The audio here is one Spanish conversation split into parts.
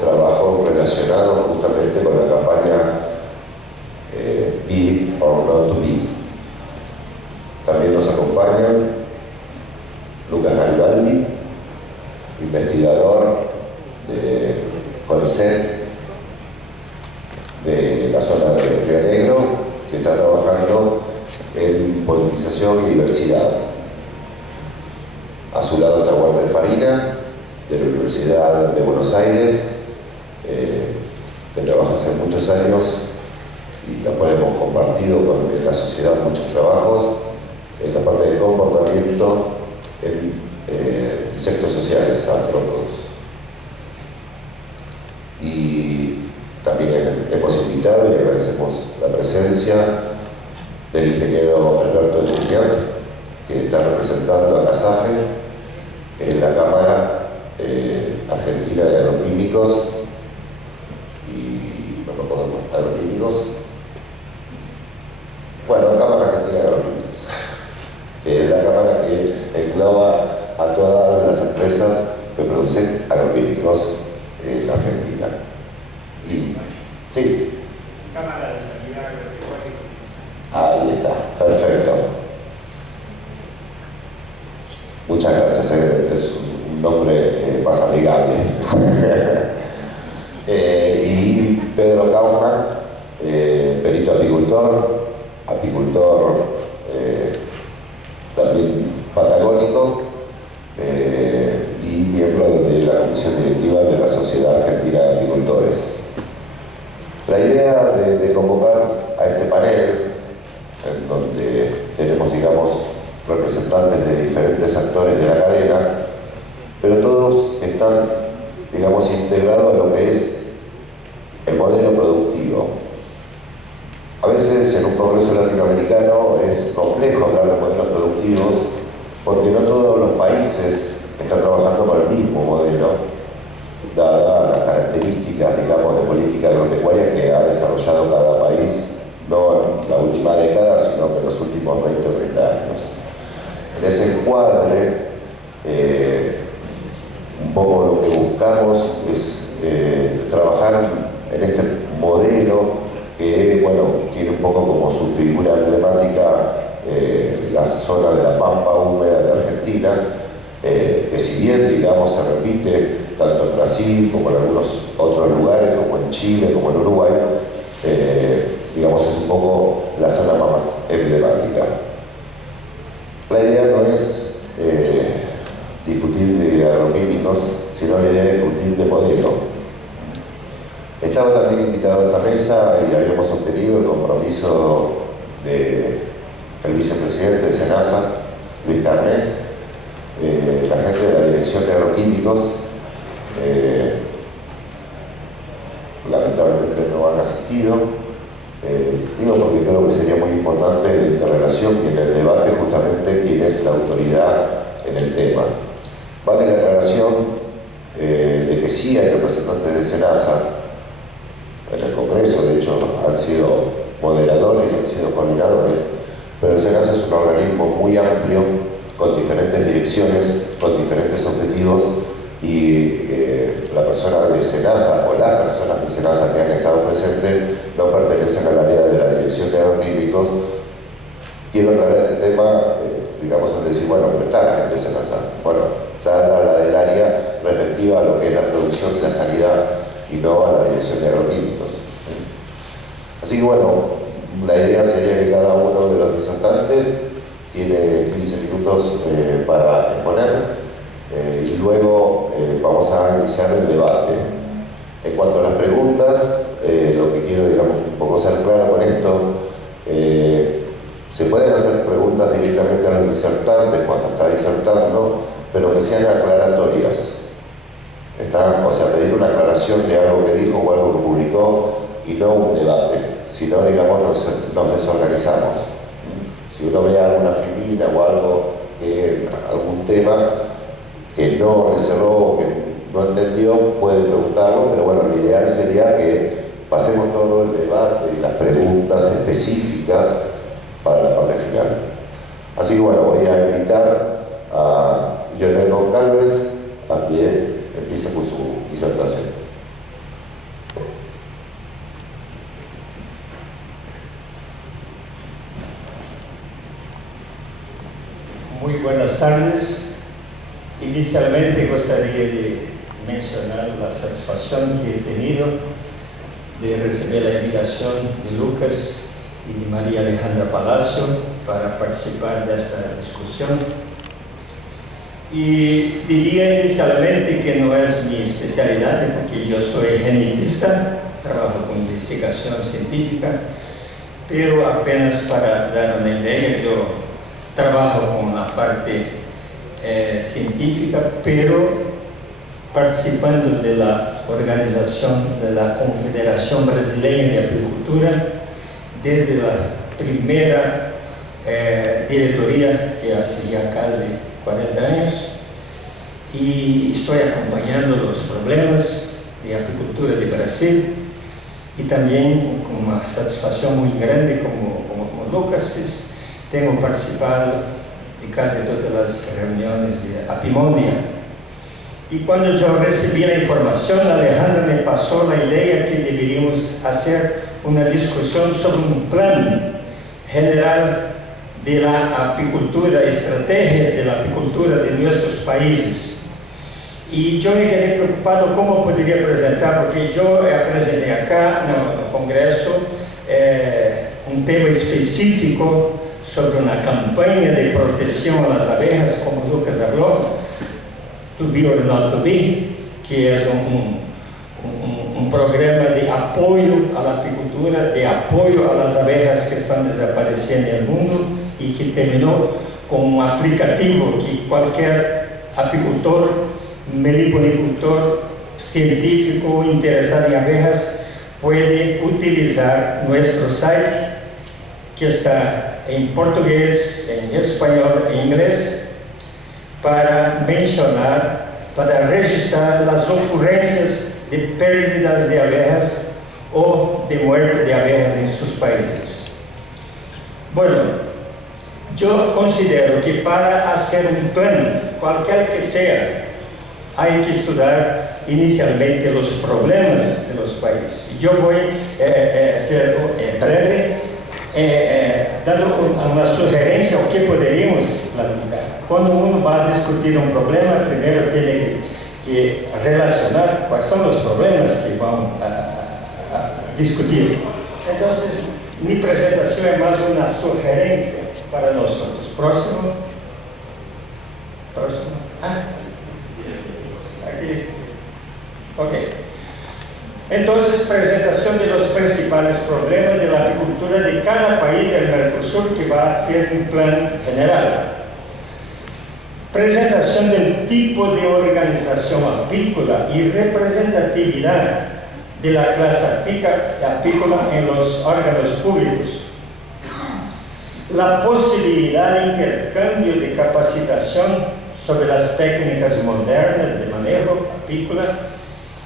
trabajos relacionados justamente con la campaña Be or Not to Be. También nos acompañan Lucas Garibaldi, investigador de CONICET de la zona de Río Negro, que está trabajando en politización y diversidad. A su lado está Walter Farina, de la Universidad de Buenos Aires, que trabaja hace muchos años y la cual hemos compartido en la sociedad muchos trabajos en la parte de comportamiento en insectos sociales, artrópodos. Y también hemos invitado y agradecemos la presencia del ingeniero Alberto Estudiant, que está representando a la SAFE en la Cámara Argentina de Agroquímicos y no me acuerdo más, agroquímicos. Bueno, Cámara Argentina de Agroquímicos, que es la cámara que engloba a todas las empresas que producen agroquímicos en Argentina. Y, sí. Cámara de Sanidad Agropecuaria. Ahí está, perfecto. Muchas gracias, es un nombre más amigable. Y Pedro Kaufman, perito apicultor también patagónico, y miembro de la comisión directiva de la Sociedad Argentina de Apicultores. La idea de convocar a este panel, en donde tenemos, digamos, representantes de diferentes actores de la cadena, pero todos están, digamos, integrados a lo que es el modelo productivo. A veces en un congreso latinoamericano es complejo hablar de modelos productivos porque no todos los países están trabajando para el mismo modelo, dadas las características, digamos, de política agropecuaria que ha desarrollado cada país, no en la última década, sino que en los últimos 20 o 30 años. En ese encuadre, un poco lo que buscamos es trabajar en este modelo que, bueno, tiene un poco como su figura emblemática la zona de la pampa húmeda de Argentina, que si bien, digamos, se repite tanto en Brasil como en algunos otros lugares, como en Chile, como en Uruguay, digamos, es un poco la zona más emblemática. La idea no es discutir de agroquímicos, sino la idea es discutir de modelo. Estaba también invitado a esta mesa y habíamos obtenido el compromiso del vicepresidente de SENASA, Luis Carnet, la gente de la Dirección de Agroquímicos. Lamentablemente no han asistido. Digo porque creo que sería muy importante la interrelación y en el debate justamente quién es la autoridad en el tema. Vale la aclaración de que sí hay representantes de SENASA en el Congreso, de hecho han sido moderadores y han sido coordinadores, pero el SENASA es un organismo muy amplio, con diferentes direcciones, con diferentes objetivos, y la persona de SENASA o las personas de SENASA que han estado presentes no pertenecen al área de la Dirección de Agroquímicos. Quiero aclarar este tema, digamos, es decir, bueno, pero está la gente de SENASA. Bueno, está la del área respectiva a lo que es la producción y la sanidad, y no a la Dirección de Agroquímicos. Así que bueno, la idea sería que cada uno de los disertantes tiene 15 minutos para exponer, y luego vamos a iniciar el debate. En cuanto a las preguntas, lo que quiero, digamos, un poco ser claro con esto, se pueden hacer preguntas directamente a los disertantes cuando está disertando, pero que sean aclaratorias. O sea, pedir una aclaración de algo que dijo o algo que publicó y no un debate, sino, digamos, nos desorganizamos. Si uno ve alguna filmina o algo, algún tema que no le cerró, que no entendió, puede preguntarlo, pero bueno, lo ideal sería que pasemos todo el debate y las preguntas específicas para la parte final. Así que bueno, voy a invitar a Leonel Goncalves a que empiece con su disertación. Muy buenas tardes. Inicialmente gostaria de mencionar a satisfação que he tenido de receber a invitação de Lucas e de Maria Alejandra Palacio para participar desta discussão. E diria inicialmente que não é minha especialidade, porque eu sou genetista, trabalho com investigação científica, pero apenas para dar uma ideia, eu trabalho com a parte científica, pero participando da organização da Confederação Brasileira de Apicultura desde a primeira diretoria, que há já quase 40 anos, e estou acompanhando os problemas de apicultura do Brasil e também com uma satisfação muito grande como Lucas, tenho participado de quase todas as reuniões de Apimondia. E quando eu recebi a informação, a Alejandra me passou a ideia que deveríamos fazer uma discussão sobre um plano general da apicultura, estratégias da apicultura de nossos países. E eu me quedei preocupado como poderia apresentar, porque eu apresentei acá no Congresso um tema específico sobre uma campanha de proteção às abejas, como o Lucas falou, To Be or Not To Be, que é um programa de apoio à apicultura, de apoio às abejas que estão desaparecendo no mundo e que terminou com um aplicativo que qualquer apicultor, meliponicultor, científico interessado em abejas pode utilizar nosso site, que está em português, em espanhol e inglês, para mencionar, para registrar as ocorrências de perdas de abejas ou de morte de abejas em seus países. Bueno, eu considero que para fazer um plano, qualquer que seja, há que estudar inicialmente os problemas dos países. Eu vou ser breve, dando uma sugerência ao que poderíamos planificar. Quando uno vai discutir um problema, primeiro tem que relacionar quais são os problemas que vão discutir. Então, minha apresentação é mais uma sugerência para nós outros. Próximo. Aqui. Ok. Então, apresentação dos principais problemas da apicultura de cada país do Mercosul, que vai ser um plano general. Apresentação do tipo de organização apícola e representatividade da classe apícola em los órgãos públicos. A possibilidade de intercâmbio de capacitação sobre as técnicas modernas de manejo apícola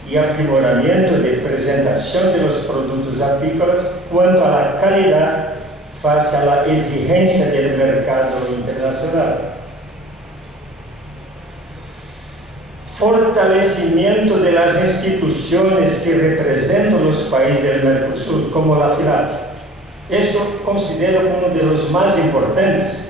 e aprimoramento de apresentação dos produtos apícolas quanto à qualidade face à exigência do mercado internacional. Fortalecimento das instituições que representam os países do Mercosul, como a FILAP. Isso considero como um dos mais importantes.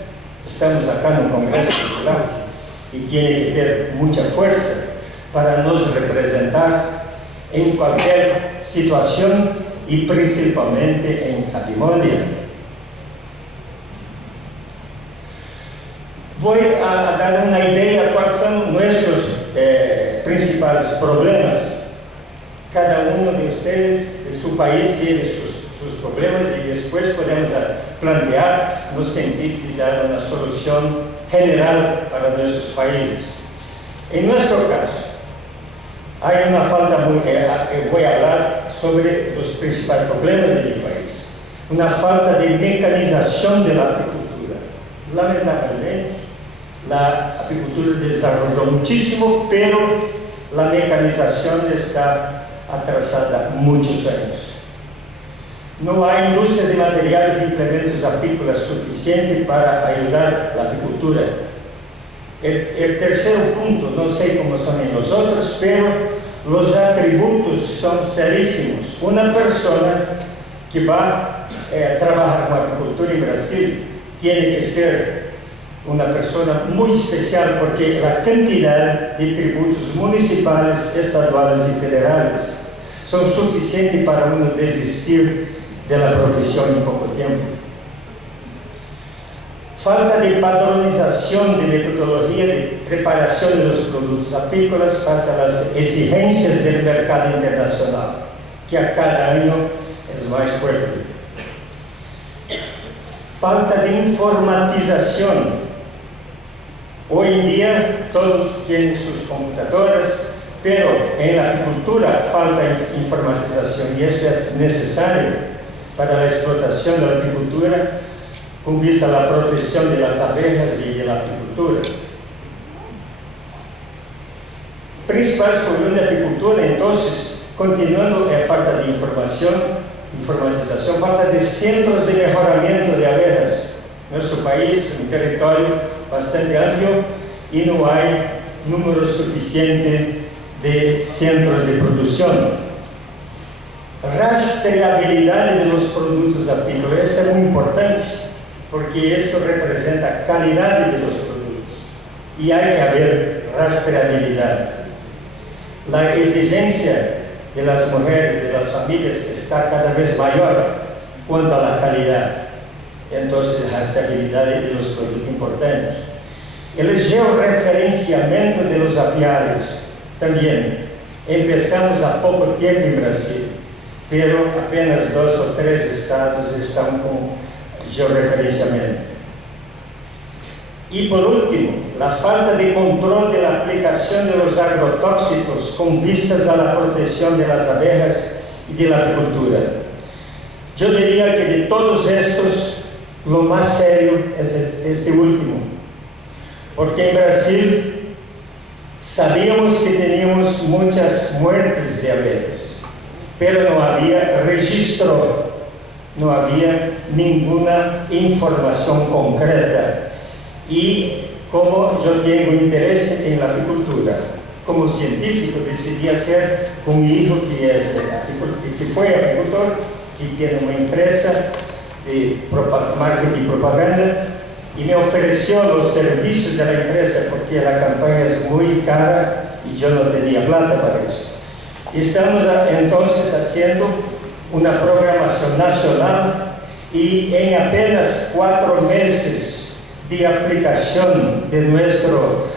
Estamos acá no Congresso Popular e tem que ter muita força para nos representar em qualquer situação e principalmente em Apimondia. Vou dar uma ideia de quais são nossos principais problemas. Cada um de vocês, de seu país, tem seus problemas e depois podemos plantear no sentido de dar uma solução general para nossos países. Em nosso caso, há uma falta, vou falar sobre os principais problemas do país. Uma falta de mecanização da apicultura. Lamentavelmente, a apicultura desenvolveu muitíssimo, pero a mecanização está atrasada há muitos anos. Não há indústria de materiais e implementos apícolas suficiente para ajudar a apicultura. O terceiro ponto, não sei como são os outros, pero os atributos são seríssimos. Uma pessoa que vai trabalhar com apicultura em Brasil tem que ser una persona muy especial porque la cantidad de tributos municipales, estaduales y federales son suficientes para uno desistir de la profesión en poco tiempo. Falta de padronización de metodología de preparación de los productos apícolas face a las exigencias del mercado internacional, que a cada año es más fuerte. Falta de informatización. Hoy en día todos tienen sus computadoras, pero en la apicultura falta informatización y eso es necesario para la explotación de la apicultura con vista a la protección de las abejas y de la apicultura. Principales problemas de apicultura, entonces, continuando la falta de informatización, falta de centros de mejoramiento de abejas. Nuestro país es un territorio bastante amplio y no hay número suficiente de centros de producción. Rastreabilidad de los productos apícolas, esto es muy importante porque esto representa calidad de los productos y hay que haber rastreabilidad. La exigencia de las mujeres, de las familias, está cada vez mayor cuanto a la calidad. Entonces, la rastreabilidad de los productos importantes. El georreferenciamiento de los apiarios también. Empezamos a poco tiempo en Brasil, pero apenas 2 o 3 estados están con georreferenciamiento. Y por último, la falta de control de la aplicación de los agrotóxicos con vistas a la protección de las abejas y de la apicultura. Yo diría que de todos estos, lo más serio es este último, porque en Brasil sabíamos que teníamos muchas muertes de abejas, pero no había registro, no había ninguna información concreta. Y como yo tengo interés en la apicultura, como científico decidí hacer con mi hijo que fue apicultor, que tiene una empresa de marketing y propaganda, y me ofreció los servicios de la empresa porque la campaña es muy cara y yo no tenía plata para eso. Estamos entonces haciendo una programación nacional y en apenas 4 meses de aplicación de nuestro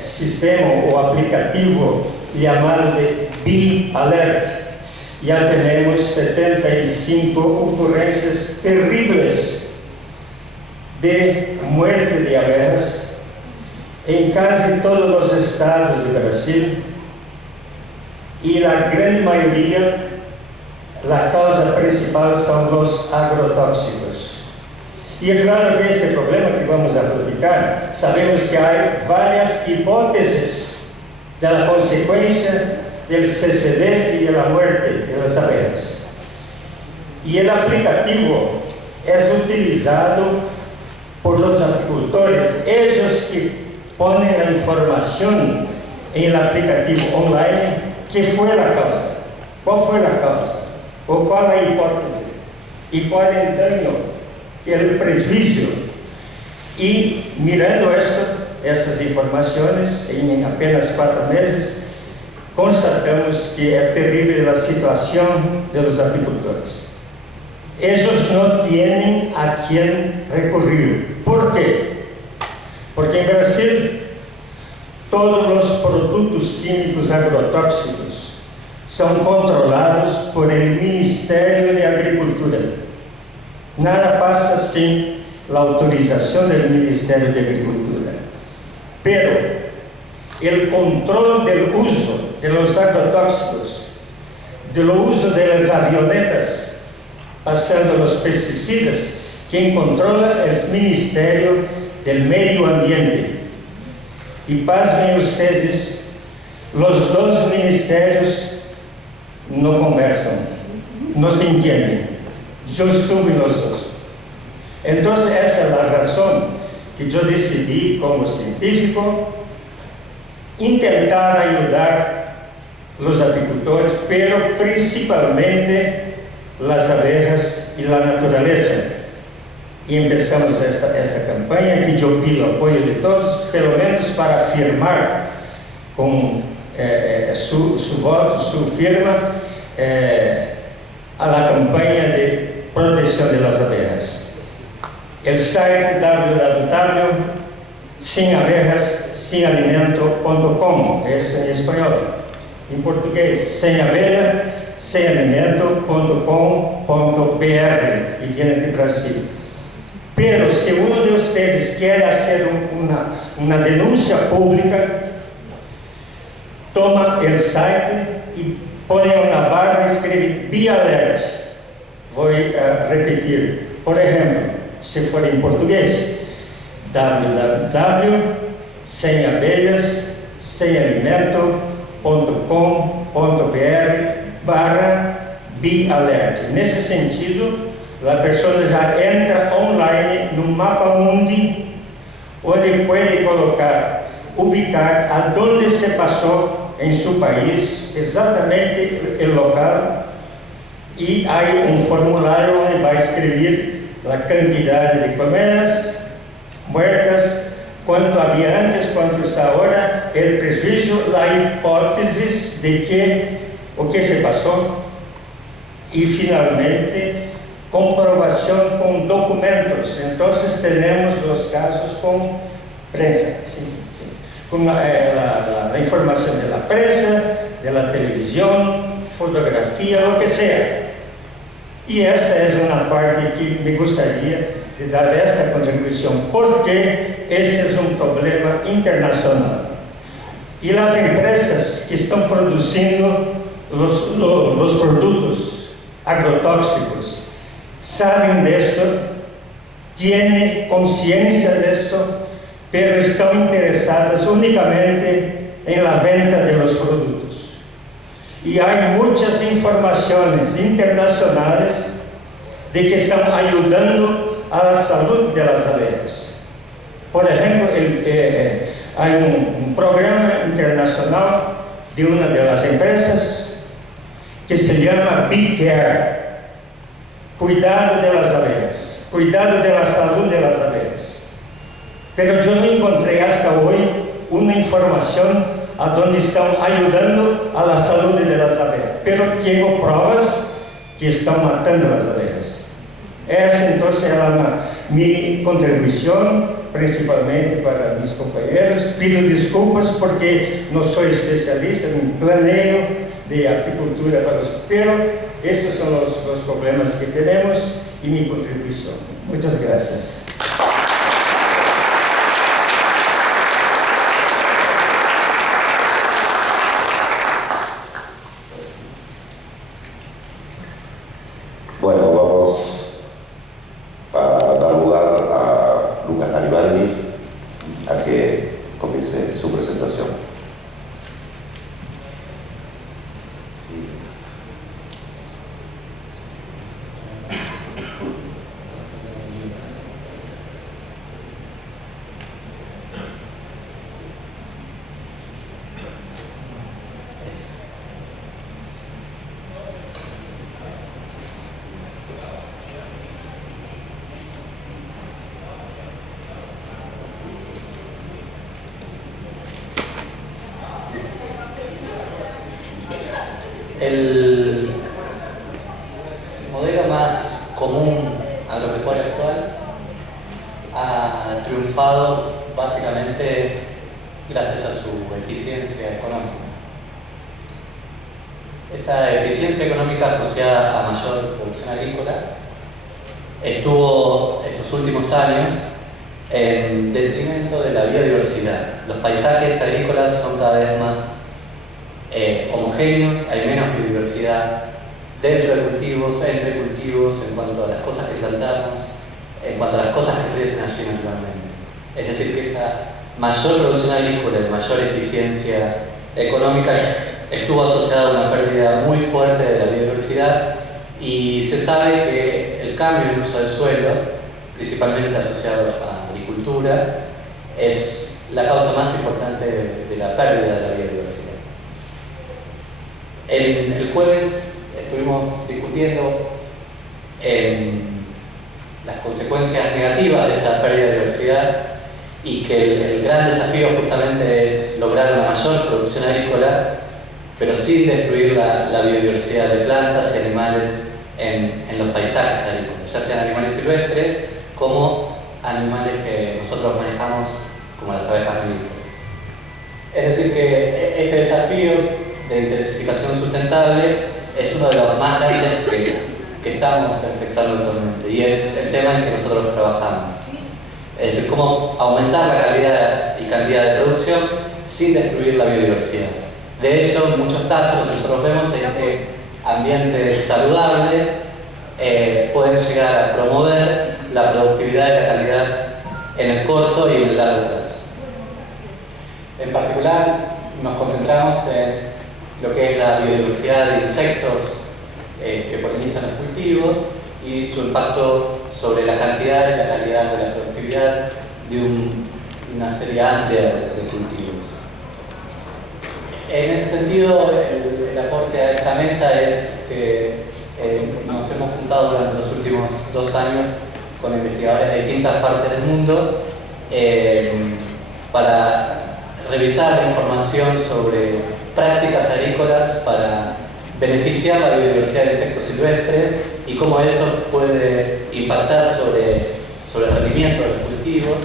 sistema o aplicativo llamado de Bee Alert, ya tenemos 75 ocurrencias terribles de muerte de abejas en casi todos los estados de Brasil, y la gran mayoría, la causa principal son los agrotóxicos. Y es claro que este problema que vamos a platicar, sabemos que hay varias hipótesis de la consecuencia del CCD y de la muerte de las abejas. Y el aplicativo es utilizado por los apicultores, ellos que ponen la información en el aplicativo online. ¿Qué fue la causa? ¿Cuál fue la causa? ¿O cuál es la hipótesis? ¿Y cuál es el daño? El prejuicio. Y mirando estas informaciones en apenas 4 meses, constatamos que es terrible la situación de los apicultores. Ellos no tienen a quién recurrir. ¿Por qué? Porque en Brasil todos los productos químicos agrotóxicos son controlados por el Ministerio de Agricultura. Nada pasa sin la autorización del Ministerio de Agricultura. Pero el control del uso de los agrotóxicos, del uso de las avionetas, pasando los pesticidas, quien controla es el Ministerio del Medio Ambiente. Y pasmen ustedes, los 2 ministerios no conversan, no se entienden. Yo estuve en los 2. Entonces, esa es la razón que yo decidí, como científico, intentar ayudar a los apicultores, pero principalmente las abejas y la naturaleza. y empezamos esta campaña que yo pido apoyo de todos, pelo menos para firmar con su voto, su firma, a la campaña de protección de las abejas. El site www.semabejassemalimento.com, esto en español. En portugués, semabejassemalimento.com.br, y viene de Brasil. Pero si uno de ustedes quiere hacer una denuncia pública, toma el site y pone una barra y escribe Be Alert. Voy a repetir. Por ejemplo, si fuera en portugués, www.semabejassemalimento.com.br/Be Alert. Nesse sentido, a pessoa já entra online no mapa mundi, onde pode ubicar aonde se passou em seu país, exatamente o local, e há formulário onde vai escrever a quantidade de colmenas muertas, quanto havia antes, quanto está agora, o prejuízo, a hipótese de que o que se passou, e finalmente comprovação com documentos. Então, temos os casos com prensa, com a informação da prensa, da televisão, fotografia, o que seja. E essa é uma parte que me gostaria de dar essa contribuição, porque esse é um problema internacional. E as empresas que estão produzindo os produtos agrotóxicos sabem disso, têm consciência disso, mas estão interessadas unicamente em la venda de los produtos. E há muitas informações internacionais de que estão ajudando a saúde das abejas. Por exemplo, há um programa internacional de uma das empresas que se chama Bee Care, cuidado das abejas, cuidado da saúde das abejas. Mas eu não encontrei hasta hoje uma informação onde estão ajudando a saúde das abejas, mas tenho provas que estão matando as abejas. Essa, então, é minha contribuição, principalmente para meus companheiros. Pido desculpas porque não sou especialista em planeio de apicultura para os pelos. Esses são os problemas que temos e minha contribuição. Muitas graças. Bueno, vamos a dar lugar a Lucas Garibaldi a que comience su presentación. El modelo más común agropecuario actual ha triunfado básicamente gracias a su eficiencia económica. Esa eficiencia económica asociada a mayor producción agrícola estuvo estos últimos años en detrimento de la biodiversidad. Los paisajes agrícolas son cada vez más homogéneos, hay menos biodiversidad dentro de cultivos, entre cultivos, en cuanto a las cosas que plantamos, en cuanto a las cosas que crecen allí naturalmente. Es decir, que esa mayor producción agrícola y mayor eficiencia económica estuvo asociada a una pérdida muy fuerte de la biodiversidad, y se sabe que el cambio en el uso del suelo, principalmente asociado a agricultura, es la causa más importante de la pérdida de la biodiversidad. El jueves estuvimos discutiendo las consecuencias negativas de esa pérdida de diversidad y que el gran desafío justamente es lograr una mayor producción agrícola, pero sin destruir la biodiversidad de plantas y animales en los paisajes agrícolas, ya sean animales silvestres como animales que nosotros manejamos como las abejas melíferas. Es decir, que este desafío de intensificación sustentable es uno de los más grandes que estamos enfrentando actualmente, y es el tema en que nosotros trabajamos. Es decir, cómo aumentar la calidad y cantidad de producción sin destruir la biodiversidad. De hecho, en muchos casos lo que nosotros vemos es que ambientes saludables pueden llegar a promover la productividad y la calidad en el corto y en el largo plazo. En particular, nos concentramos en lo que es la biodiversidad de insectos que polinizan los cultivos y su impacto sobre la cantidad y la calidad de la productividad de una serie amplia de cultivos. En ese sentido, el aporte a esta mesa es que nos hemos juntado durante los últimos 2 años con investigadores de distintas partes del mundo para revisar la información sobre prácticas agrícolas para beneficiar la biodiversidad de insectos silvestres y cómo eso puede impactar sobre el rendimiento de los cultivos,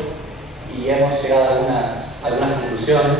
y hemos llegado a algunas conclusiones.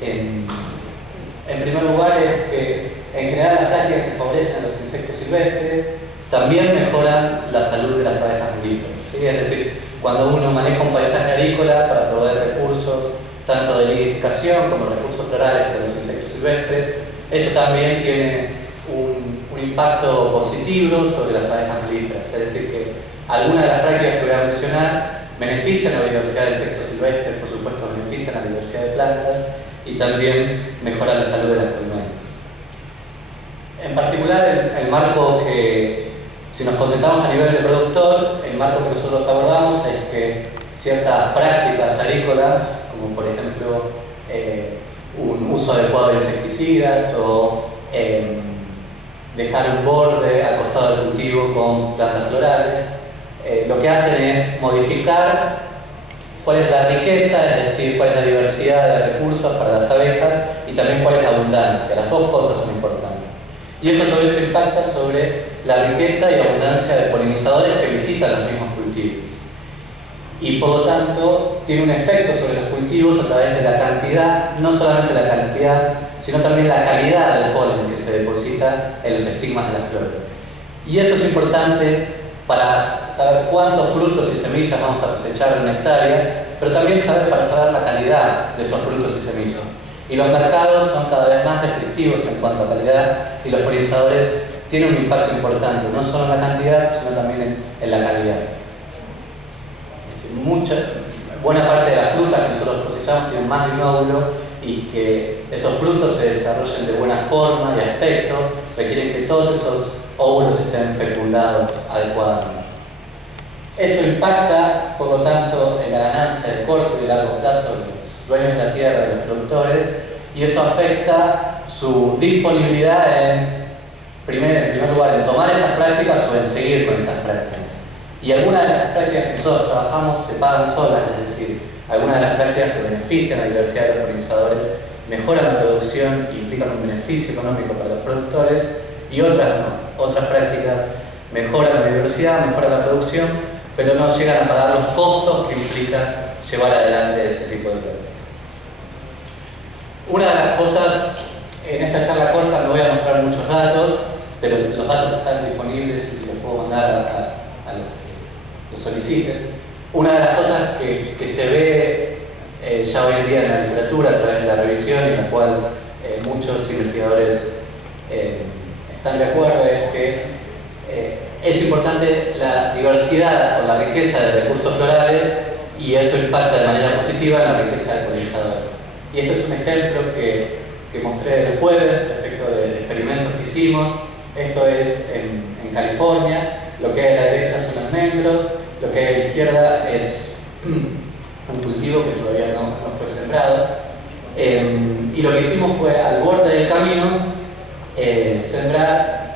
En primer lugar, es que en general las prácticas que favorecen a los insectos silvestres también mejoran la salud de las abejas melíferas, ¿sí? Es decir, cuando uno maneja un paisaje agrícola para proveer recursos tanto de nidificación como recursos florales de los insectos silvestres, eso también tiene un impacto positivo sobre las abejas melíferas. Es decir, que algunas de las prácticas que voy a mencionar benefician la biodiversidad de insectos silvestres, por supuesto benefician la biodiversidad de plantas y también mejoran la salud de las colmenas. En particular, el marco que, si nos concentramos a nivel de productor, el marco que nosotros abordamos es que ciertas prácticas agrícolas, como por ejemplo un uso adecuado de insecticidas o dejar un borde al costado del cultivo con plantas florales, lo que hacen es modificar cuál es la riqueza, es decir, cuál es la diversidad de recursos para las abejas y también cuál es la abundancia. Las dos cosas son importantes. Y eso sobre eso impacta sobre la riqueza y abundancia de polinizadores que visitan los mismos cultivos. Y por lo tanto tiene un efecto sobre los cultivos a través de la cantidad, no solamente la cantidad, sino también la calidad del polen que se deposita en los estigmas de las flores. Y eso es importante para saber cuántos frutos y semillas vamos a cosechar en una hectárea, pero también para saber la calidad de esos frutos y semillas. Y los mercados son cada vez más restrictivos en cuanto a calidad y los polinizadores tienen un impacto importante, no solo en la cantidad, sino también en la calidad. Buena parte de las frutas que nosotros cosechamos tienen más de un óvulo, y que esos frutos se desarrollen de buena forma y aspecto requieren que todos esos óvulos estén fecundados adecuadamente. Eso impacta, por lo tanto, en la ganancia de corto y largo plazo de los dueños de la tierra, de los productores, y eso afecta su disponibilidad en primer lugar en tomar esas prácticas o en seguir con esas prácticas. Y algunas de las prácticas que nosotros trabajamos se pagan solas, es decir, algunas de las prácticas que benefician a la diversidad de los polinizadores mejoran la producción y implican un beneficio económico para los productores, y otras no. Otras prácticas mejoran la biodiversidad, mejoran la producción, pero no llegan a pagar los costos que implica llevar adelante ese tipo de prácticas. Una de las cosas, en esta charla corta no voy a mostrar muchos datos, pero los datos están disponibles y se los puedo mandar a los que los soliciten. Una de las cosas que se ve ya hoy en día en la literatura a través de la revisión, y en la cual muchos investigadores están de acuerdo, es que es importante la diversidad o la riqueza de recursos florales, y eso impacta de manera positiva en la riqueza de polinizadores. Y este es un ejemplo que mostré el jueves respecto de experimentos que hicimos. Esto es en California. Lo que hay a la derecha son almendros, lo que hay a la izquierda es un cultivo que todavía no fue sembrado. Y lo que hicimos fue, al borde del camino, sembrar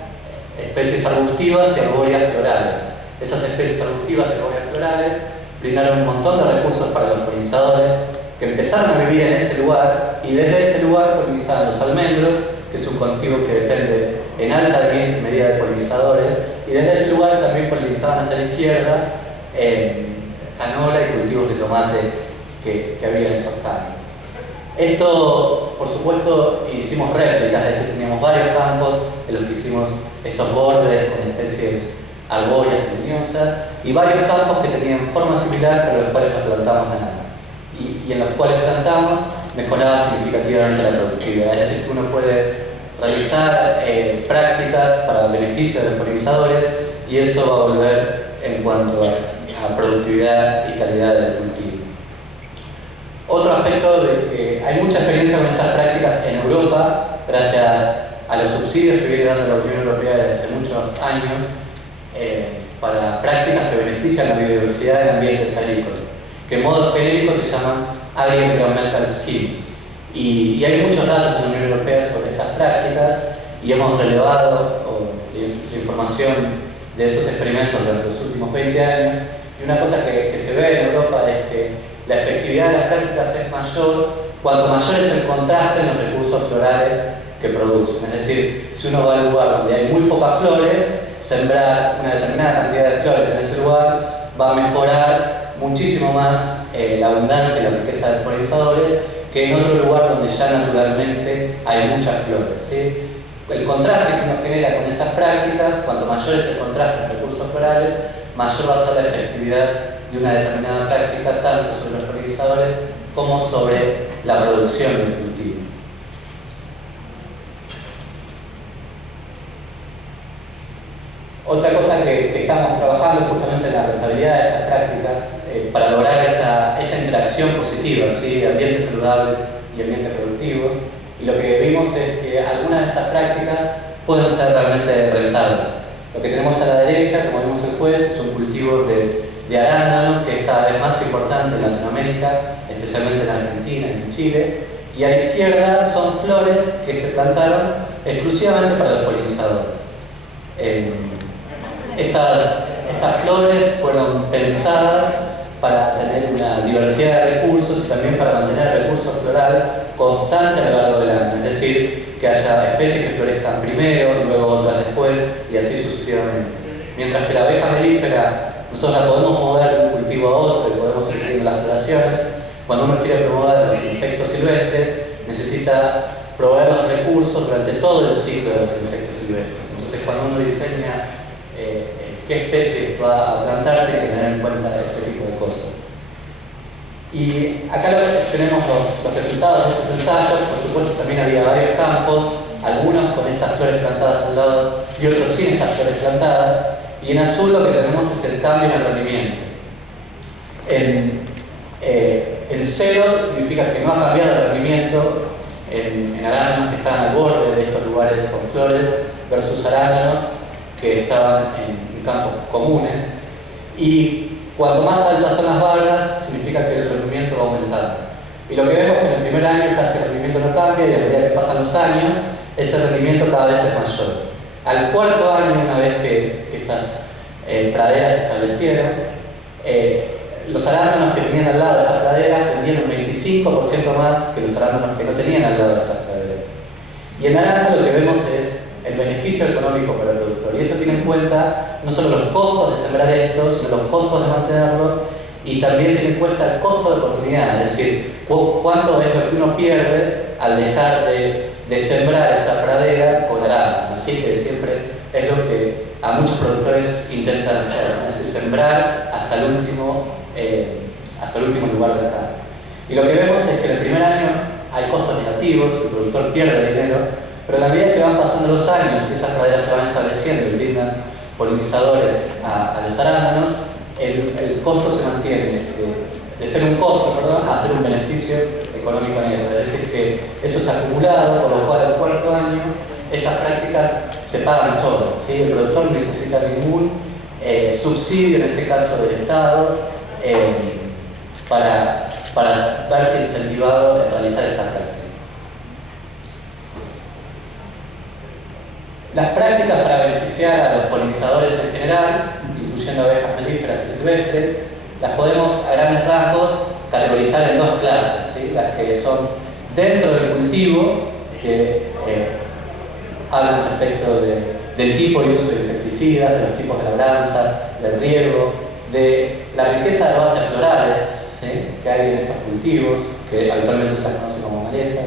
especies arbustivas y arbóreas florales. esas especies arbustivas de arbóreas florales brindaron un montón de recursos para los polinizadores que empezaron a vivir en ese lugar y desde ese lugar polinizaban los almendros, que es un cultivo que depende en alta medida de polinizadores, y desde ese lugar también polinizaban hacia la izquierda canola y cultivos de tomate que había en esos campos. Esto, por supuesto, hicimos réplicas, es decir, teníamos varios campos en los que hicimos estos bordes con especies arbóreas y leñosas, y varios campos que tenían forma similar, pero en los cuales no plantamos nada. Y en los cuales plantamos mejoraba significativamente la productividad, es decir, que uno puede realizar prácticas para el beneficio de los polinizadores y eso va a volver en cuanto a productividad y calidad del cultivo. Otro aspecto de que hay mucha experiencia con estas prácticas en Europa, gracias a los subsidios que viene dando la Unión Europea desde hace muchos años para prácticas que benefician la biodiversidad en ambientes agrícolas, que en modo genérico se llaman Agri-Environmental Schemes. Y hay muchos datos en la Unión Europea sobre estas prácticas y hemos relevado la información de esos experimentos durante los últimos 20 años. Y una cosa que se ve en Europa es que la efectividad de las prácticas es mayor cuanto mayor es el contraste en los recursos florales que producen. Es decir, si uno va a un lugar donde hay muy pocas flores, sembrar una determinada cantidad de flores en ese lugar va a mejorar muchísimo más la abundancia y la riqueza de polinizadores que en otro lugar donde ya naturalmente hay muchas flores, ¿sí? El contraste que uno genera con esas prácticas, cuanto mayor es el contraste de recursos florales, mayor va a ser la efectividad de una determinada práctica tanto sobre los polinizadores como sobre la producción del cultivo. Otra cosa que estamos trabajando es justamente en la rentabilidad de estas prácticas para lograr esa interacción positiva, ¿sí? De ambientes saludables y ambientes productivos. Y lo que vimos es que algunas de estas prácticas pueden ser realmente rentables. Lo que tenemos a la derecha, como vimos el juez, es un cultivo de arándano que es cada vez más importante en Latinoamérica, especialmente en Argentina y en Chile. Y a la izquierda son flores que se plantaron exclusivamente para los polinizadores. Estas flores fueron pensadas para tener una diversidad de recursos y también para mantener el recurso floral constante a lo largo del año. Es decir, que haya especies que florezcan primero, luego otras después y así sucesivamente. Mientras que la abeja melífera, nosotros la podemos mover de un cultivo a otro y podemos ir siguiendo las floraciones. Cuando uno quiere promover los insectos silvestres, necesita proveer los recursos durante todo el ciclo de los insectos silvestres. Entonces, cuando uno diseña qué especie va a plantar, tiene que tener en cuenta este tipo de cosas. Y acá tenemos los resultados de estos ensayos. Por supuesto, también había varios campos, algunos con estas flores plantadas al lado y otros sin estas flores plantadas. Y en azul lo que tenemos es el cambio en el rendimiento. En cero significa que no ha cambiado el rendimiento en arándanos que estaban al borde de estos lugares con flores versus arándanos que estaban en campos comunes. Y cuanto más altas son las barras, significa que el rendimiento va aumentando. Y lo que vemos es que en el primer año casi el rendimiento no cambia y a medida que pasan los años, ese rendimiento cada vez es mayor. Al cuarto año, una vez que estas praderas se establecieron, los arándanos que tenían al lado de estas praderas vendían un 25% más que los arándanos que no tenían al lado de estas praderas. Y en naranja lo que vemos es el beneficio económico para el productor. Y eso tiene en cuenta no solo los costos de sembrar esto, sino los costos de mantenerlo, y también tiene en cuenta el costo de oportunidad, es decir, cuánto es lo que uno pierde al dejar de sembrar esa pradera con arándanos. Así que siempre es lo que a muchos productores intentan hacer, ¿no? Es decir, sembrar hasta el último lugar del campo. Y lo que vemos es que en el primer año hay costos negativos, el productor pierde dinero, pero a medida que van pasando los años y esas praderas se van estableciendo y brindan polinizadores a los arándanos, el costo se mantiene, de ser un costo, a ser un beneficio económico neto. Es decir, que eso es acumulado, por lo cual al cuarto año esas prácticas se pagan solas, ¿sí? El productor no necesita ningún subsidio, en este caso del Estado, para verse incentivado en realizar estas prácticas. Las prácticas para beneficiar a los polinizadores en general, incluyendo incluyendo abejas melíferas y silvestres, las podemos a grandes rasgos categorizar en dos clases, ¿sí? Las que son dentro del cultivo, que hablan respecto del tipo y uso de insecticidas, de los tipos de labranza, del riego, de la riqueza de bases florales, ¿sí?, que hay en esos cultivos, que habitualmente se las conoce como malezas,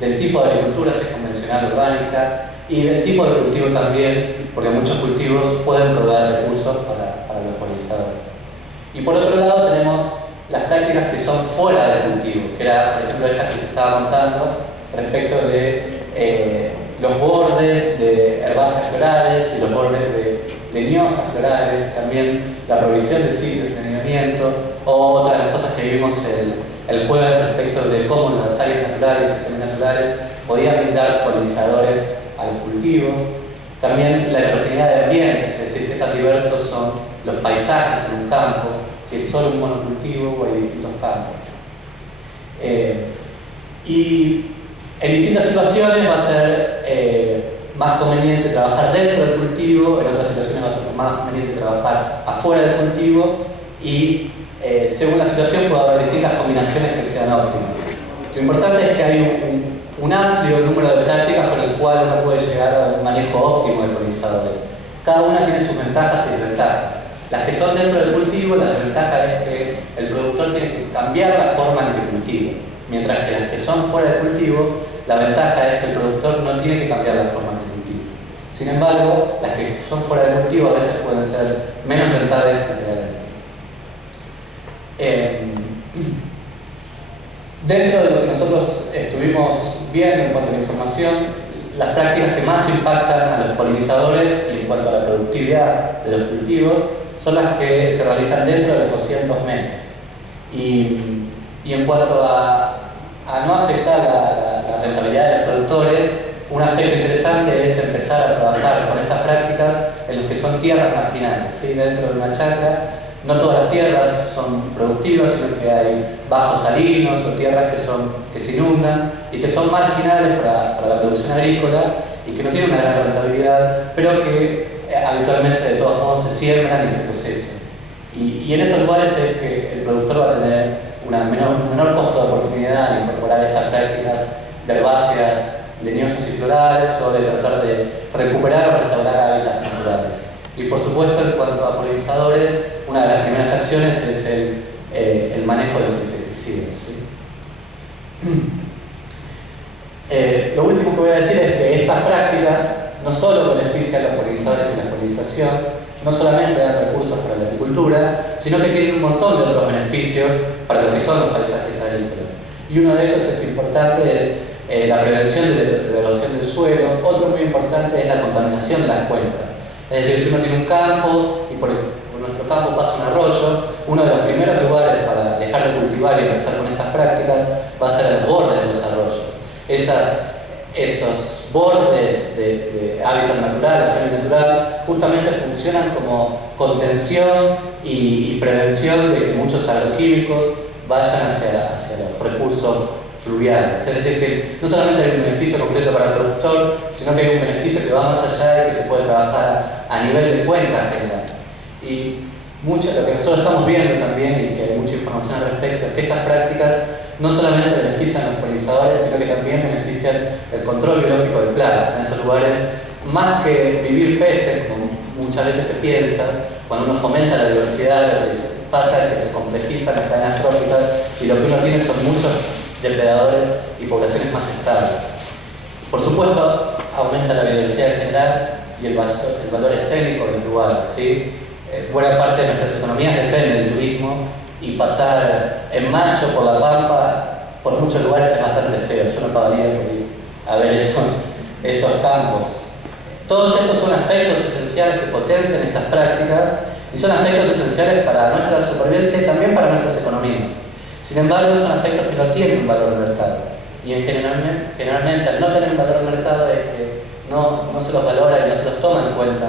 del tipo de agricultura, si es convencional orgánica, y del tipo de cultivo también, porque muchos cultivos pueden proveer recursos para los polinizadores. Y por otro lado tenemos las prácticas que son fuera del cultivo, que era, por ejemplo, estas que se estaba contando respecto de los bordes de herbáceas florales y los bordes de leñosas florales, también la provisión de sitios de anidamiento, o otras de las cosas que vimos el jueves respecto de cómo las áreas naturales y semi-naturales podían brindar polinizadores a los cultivos. También la heterogeneidad de ambientes, es decir, qué tan diversos son los paisajes en un campo, si es solo un monocultivo o hay distintos campos. Y en distintas situaciones va a ser más conveniente trabajar dentro del cultivo, en otras situaciones va a ser más conveniente trabajar afuera del cultivo, y según la situación puede haber distintas combinaciones que sean óptimas. Lo importante es que hay un amplio número de prácticas con el cual uno puede llegar a un manejo óptimo de polinizadores. Cada una tiene sus ventajas y desventajas. Las que son dentro del cultivo, la desventaja es que el productor tiene que cambiar la forma en que cultiva, mientras que las que son fuera del cultivo, la ventaja es que el productor no tiene que cambiar la forma en que cultiva. Sin embargo, las que son fuera del cultivo a veces pueden ser menos rentables que las de adentro. Dentro de lo que nosotros estuvimos viendo en cuanto a la información, las prácticas que más impactan a los polinizadores en cuanto a la productividad de los cultivos son las que se realizan dentro de los 200 metros. Y en cuanto a no afectar la rentabilidad de los productores, un aspecto interesante es empezar a trabajar con estas prácticas en los que son tierras marginales, ¿sí? Dentro de una chacra, no todas las tierras son productivas, sino que hay bajos salinos o tierras que se inundan y que son marginales para la producción agrícola y que no tienen una gran rentabilidad, pero que habitualmente de todos modos se siembran y se cosechan. Y en esos lugares es que el productor va a tener un menor costo de oportunidad al incorporar estas prácticas de herbáceas leñosas y florales, o de tratar de recuperar o restaurar hábitats naturales. Y por supuesto, en cuanto a polinizadores, una de las primeras acciones es el manejo de los insecticidas, ¿sí? Lo último que voy a decir es que estas prácticas no solo benefician a los polinizadores y la polinización, no solamente dan recursos para la agricultura, sino que tienen un montón de otros beneficios para lo que son los paisajes agrícolas. Y uno de ellos es importante, es la prevención de la erosión del suelo. Otro muy importante es la contaminación de las cuencas. Es decir, si uno tiene un campo y por nuestro campo pasa un arroyo, uno de los primeros lugares para dejar de cultivar y empezar con estas prácticas va a ser los bordes de los arroyos. Esos bordes de hábitat natural o seminatural justamente funcionan como contención y prevención de que muchos agroquímicos vayan hacia los recursos fluviales. Es decir, que no solamente hay un beneficio concreto para el productor, sino que hay un beneficio que va más allá y que se puede trabajar a nivel de cuenca en general. Y mucho de lo que nosotros estamos viendo también, y que hay mucha información al respecto, es que estas prácticas no solamente benefician a los polinizadores, sino que también benefician el control biológico de plagas. En esos lugares, más que vivir pestes, como muchas veces se piensa, cuando uno fomenta la diversidad, lo que pasa es que se complejizan las cadenas tróficas y lo que uno tiene son muchos depredadores y poblaciones más estables. Por supuesto, aumenta la biodiversidad en general y el valor escénico de los lugares, ¿sí? Buena parte de nuestras economías depende del turismo, y pasar en mayo por La Pampa, por muchos lugares, es bastante feo. Yo no pagaría por ir a ver esos campos. Todos estos son aspectos esenciales que potencian estas prácticas y son aspectos esenciales para nuestra supervivencia y también para nuestras economías. Sin embargo, son aspectos que no tienen un valor de mercado. Y generalmente al no tener un valor de mercado es que no se los valora y no se los toma en cuenta